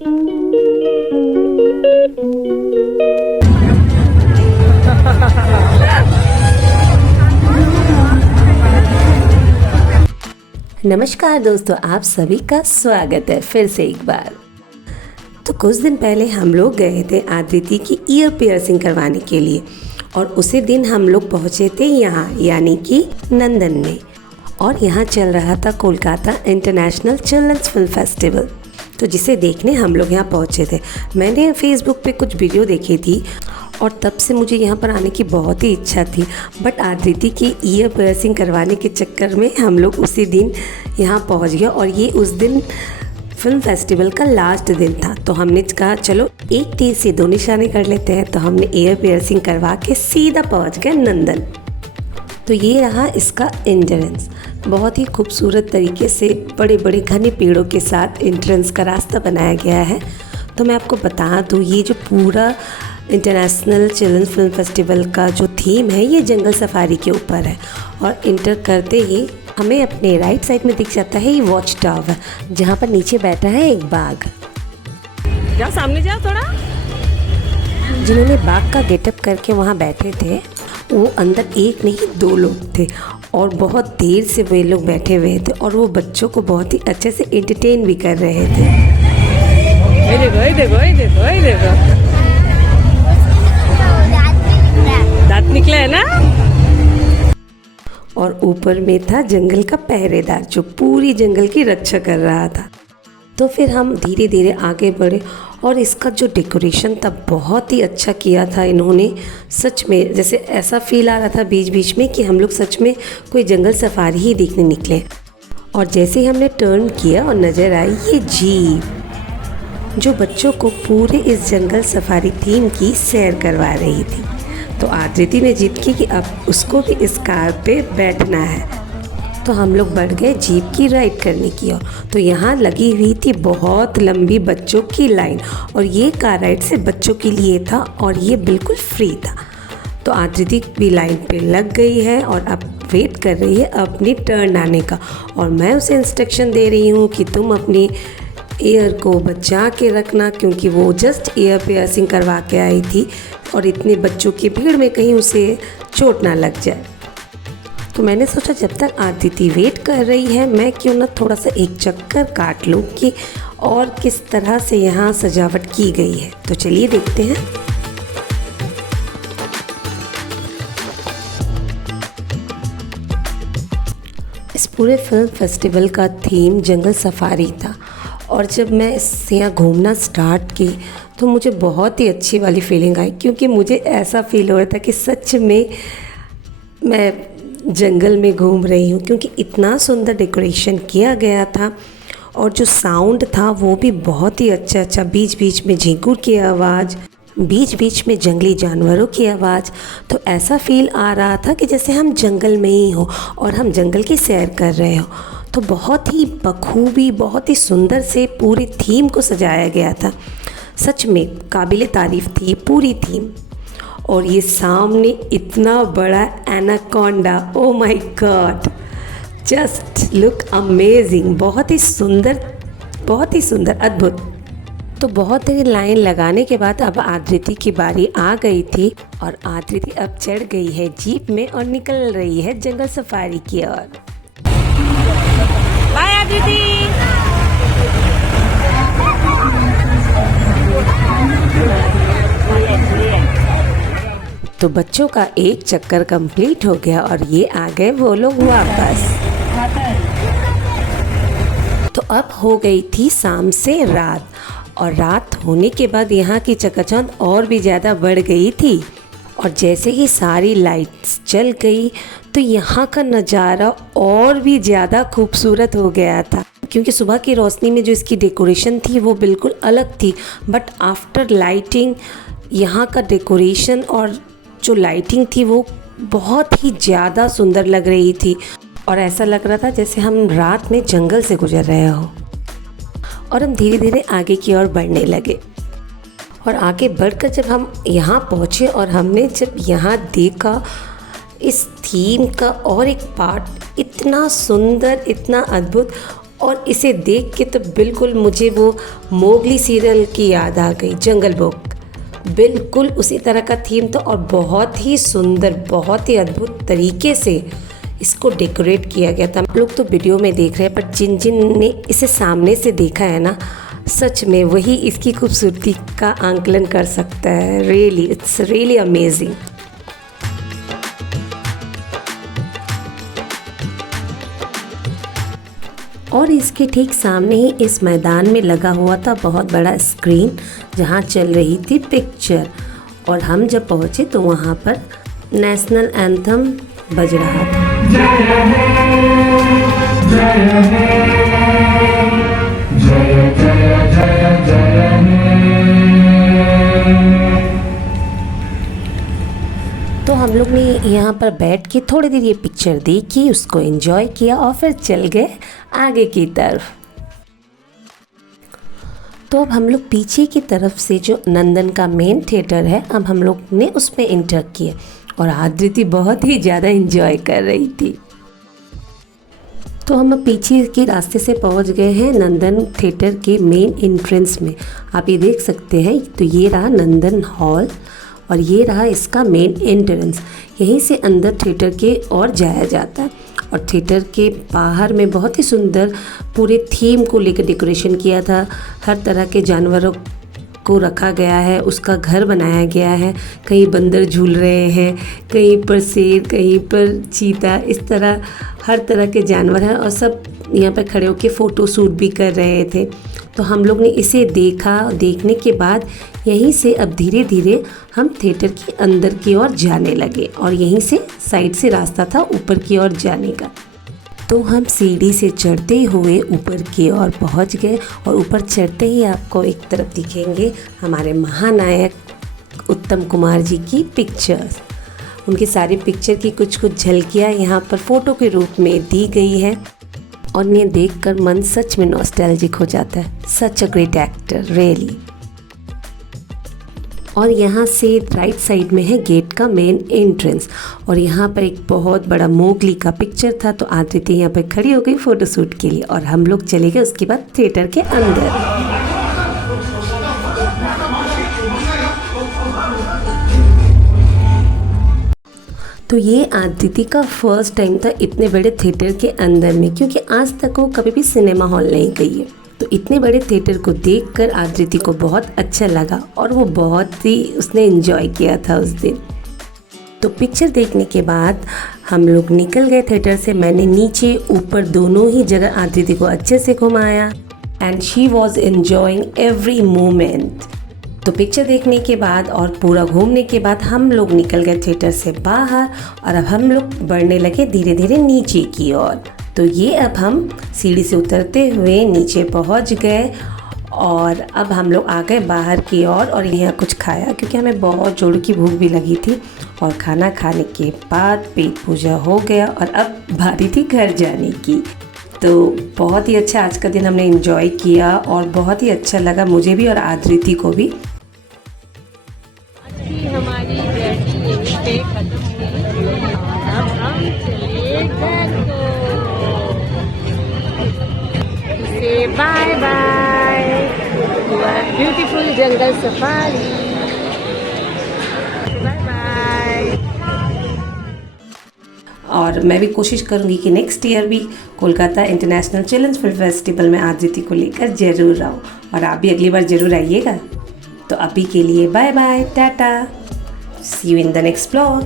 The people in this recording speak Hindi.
नमस्कार दोस्तों, आप सभी का स्वागत है फिर से एक बार। तो कुछ दिन पहले हम लोग गए थे आदिति की ईयर पियर्सिंग करवाने के लिए और उसी दिन हम लोग पहुँचे थे यहाँ यानी कि नंदन में। और यहाँ चल रहा था Kolkata international children's film festival, तो जिसे देखने हम लोग यहाँ पहुँचे थे। मैंने फेसबुक पे कुछ वीडियो देखी थी और तब से मुझे यहाँ पर आने की बहुत ही इच्छा थी, बट आदिति की ईयर पियर्सिंग करवाने के चक्कर में हम लोग उसी दिन यहाँ पहुँच गए। और ये उस दिन फिल्म फेस्टिवल का लास्ट दिन था, तो हमने कहा चलो एक तीर से दो निशाने कर लेते हैं। तो हमने ईयर पियर्सिंग करवा के सीधा पहुँच गए नंदन। तो ये रहा इसका एंट्रेंस, बहुत ही खूबसूरत तरीके से बड़े बड़े घने पेड़ों के साथ एंट्रेंस का रास्ता बनाया गया है। तो मैं आपको बता दूँ, ये जो पूरा इंटरनेशनल चिल्ड्रंस फिल्म फेस्टिवल का जो थीम है ये जंगल सफारी के ऊपर है। और इंटर करते ही हमें अपने राइट साइड में दिख जाता है ये वॉच टावर, जहाँ पर नीचे बैठा है एक बाघ। जाओ सामने जाओ थोड़ा। जिन्होंने बाघ का गेटअप करके वहाँ बैठे थे वो अंदर एक नहीं दो लोग थे और बहुत देर से वे लोग बैठे हुए थे और वो बच्चों को बहुत ही अच्छे से एंटरटेन भी कर रहे थे। ये देखो ये देखो ये देखो ये देखो, दांत निकला है ना। और ऊपर में था जंगल का पहरेदार जो पूरी जंगल की रक्षा कर रहा था। तो फिर हम धीरे धीरे आगे बढ़े और इसका जो डेकोरेशन था बहुत ही अच्छा किया था इन्होंने। सच में जैसे ऐसा फील आ रहा था बीच बीच में कि हम लोग सच में कोई जंगल सफारी ही देखने निकले। और जैसे ही हमने टर्न किया और नज़र आई ये जीप जो बच्चों को पूरे इस जंगल सफारी थीम की सैर करवा रही थी। तो आदिति ने जिद की कि अब उसको भी इस कार पे बैठना है। तो हम लोग बढ़ गए जीप की राइड करने की ओर। तो यहाँ लगी हुई थी बहुत लंबी बच्चों की लाइन और ये कार राइड से बच्चों के लिए था और ये बिल्कुल फ्री था। तो आदिति भी लाइन पे लग गई है और अब वेट कर रही है अपनी टर्न आने का। और मैं उसे इंस्ट्रक्शन दे रही हूँ कि तुम अपनी ईयर को बचा के रखना, क्योंकि वो जस्ट ईयर पियर्सिंग करवा के आई थी और इतने बच्चों की भीड़ में कहीं उसे चोट ना लग जाए। तो मैंने सोचा जब तक आदिति वेट कर रही है मैं क्यों ना थोड़ा सा एक चक्कर काट लूँ कि और किस तरह से यहाँ सजावट की गई है। तो चलिए देखते हैं। इस पूरे फिल्म फेस्टिवल का थीम जंगल सफारी था और जब मैं यहाँ घूमना स्टार्ट की तो मुझे बहुत ही अच्छी वाली फीलिंग आई, क्योंकि मुझे ऐसा फील हो रहा था कि सच में मैं जंगल में घूम रही हूँ, क्योंकि इतना सुंदर डेकोरेशन किया गया था और जो साउंड था वो भी बहुत ही अच्छा। बीच बीच में झींगुर की आवाज़, बीच बीच में जंगली जानवरों की आवाज़। तो ऐसा फील आ रहा था कि जैसे हम जंगल में ही हो और हम जंगल की सैर कर रहे हो। तो बहुत ही बखूबी, बहुत ही सुंदर से पूरी थीम को सजाया गया था। सच में काबिले तारीफ़ थी पूरी थीम। और ये सामने इतना बड़ा anaconda, oh my God, just look amazing, बहुत ही सुंदर, अद्भुत। तो बहुत देर लाइन लगाने के बाद अब आदिति की बारी आ गई थी और आदिति अब चढ़ गई है जीप में और निकल रही है जंगल सफारी की ओर। बाय आदिति। तो बच्चों का एक चक्कर कंप्लीट हो गया और ये आ गए वो लोग वापस। तो अब हो गई थी शाम से रात और रात होने के बाद यहाँ की चकाचौंध और भी ज़्यादा बढ़ गई थी। और जैसे ही सारी लाइट्स जल गई तो यहाँ का नज़ारा और भी ज़्यादा खूबसूरत हो गया था, क्योंकि सुबह की रोशनी में जो इसकी डेकोरेशन थी वो बिल्कुल अलग थी, बट आफ्टर लाइटिंग यहाँ का डेकोरेशन और जो लाइटिंग थी वो बहुत ही ज़्यादा सुंदर लग रही थी और ऐसा लग रहा था जैसे हम रात में जंगल से गुजर रहे हो। और हम धीरे धीरे आगे की ओर बढ़ने लगे और आगे बढ़कर जब हम यहाँ पहुँचे और हमने जब यहाँ देखा इस थीम का और एक पार्ट, इतना सुंदर, इतना अद्भुत। और इसे देख के तो बिल्कुल मुझे वो मोगली सीरियल की याद आ गई, जंगल बुक। बिल्कुल उसी तरह का थीम था और बहुत ही सुंदर, बहुत ही अद्भुत तरीके से इसको डेकोरेट किया गया था। लोग तो वीडियो में देख रहे हैं, पर जिन जिन ने इसे सामने से देखा है ना, सच में वही इसकी खूबसूरती का आंकलन कर सकता है। Really, it's really amazing. और इसके ठीक सामने ही इस मैदान में लगा हुआ था बहुत बड़ा स्क्रीन, जहाँ चल रही थी पिक्चर। और हम जब पहुँचे तो वहाँ पर नेशनल एंथम बज रहा था। तो हम लोग ने यहाँ पर बैठ के थोड़ी देर ये पिक्चर देखी, उसको एंजॉय किया और फिर चल गए आगे की तरफ। तो अब हम लोग पीछे की तरफ से जो नंदन का मेन थिएटर है, अब हम लोग ने उसमें एंटर किए और आकृति बहुत ही ज़्यादा एंजॉय कर रही थी। तो हम पीछे के रास्ते से पहुंच गए हैं नंदन थिएटर के मेन एंट्रेंस में। आप ये देख सकते हैं, तो ये रहा नंदन हॉल और ये रहा इसका मेन एंट्रेंस। यहीं से अंदर थिएटर के और जाया जाता है। और थिएटर के बाहर में बहुत ही सुंदर पूरे थीम को लेकर डेकोरेशन किया था। हर तरह के जानवरों को रखा गया है, उसका घर बनाया गया है। कहीं बंदर झूल रहे हैं, कहीं पर शेर, कहीं पर चीता, इस तरह हर तरह के जानवर हैं और सब यहाँ पर खड़े होकर फ़ोटो शूट भी कर रहे थे। तो हम लोग ने इसे देखा। देखने के बाद यहीं से अब धीरे धीरे हम थिएटर के अंदर की ओर जाने लगे और यहीं से साइड से रास्ता था ऊपर की ओर जाने का। तो हम सीढ़ी से चढ़ते हुए ऊपर की ओर पहुंच गए और ऊपर चढ़ते ही आपको एक तरफ दिखेंगे हमारे महानायक उत्तम कुमार जी की पिक्चर्स। उनकी सारी पिक्चर की कुछ कुछ झलकियाँ यहाँ पर फ़ोटो के रूप में दी गई है और इन्हें देखकर मन सच में नॉस्टैल्जिक हो जाता है। सच अ ग्रेट एक्टर, रियली। और यहाँ से राइट साइड में है गेट का मेन एंट्रेंस और यहाँ पर एक बहुत बड़ा मोगली का पिक्चर था। तो आकृति यहाँ पर खड़ी हो गई फ़ोटोशूट के लिए और हम लोग चले गए उसके बाद थिएटर के अंदर। तो ये आकृति का फर्स्ट टाइम था इतने बड़े थिएटर के अंदर में, क्योंकि आज तक वो कभी भी सिनेमा हॉल नहीं गई है। तो इतने बड़े थिएटर को देखकर आकृति को बहुत अच्छा लगा और वो बहुत ही उसने एंजॉय किया था उस दिन। तो पिक्चर देखने के बाद हम लोग निकल गए थिएटर से। मैंने नीचे ऊपर दोनों ही जगह आकृति को अच्छे से घुमाया and she was enjoying every moment. तो पिक्चर देखने के बाद और पूरा घूमने के बाद हम लोग निकल गए थिएटर से बाहर और अब हम लोग बढ़ने लगे धीरे धीरे नीचे की ओर। तो ये अब हम सीढ़ी से उतरते हुए नीचे पहुंच गए और अब हम लोग आ गए बाहर की ओर और यहाँ कुछ खाया, क्योंकि हमें बहुत जोर की भूख भी लगी थी। और खाना खाने के बाद पेट पूजा हो गया और अब बारी थी घर जाने की। तो बहुत ही अच्छा आज का दिन हमने एंजॉय किया और बहुत ही अच्छा लगा मुझे भी और आकृति को भी। हमारी जर्नी यहीं पे खत्म हुई। अब हम चले घर को। से bye bye, beautiful jungle safari. Bye bye. और मैं भी कोशिश करूंगी कि नेक्स्ट ईयर भी Kolkata international children's film festival में आकृति को लेकर ज़रूर आऊँ और आप भी अगली बार ज़रूर आइएगा। तो अभी के लिए bye bye, tata, see you in the next blog.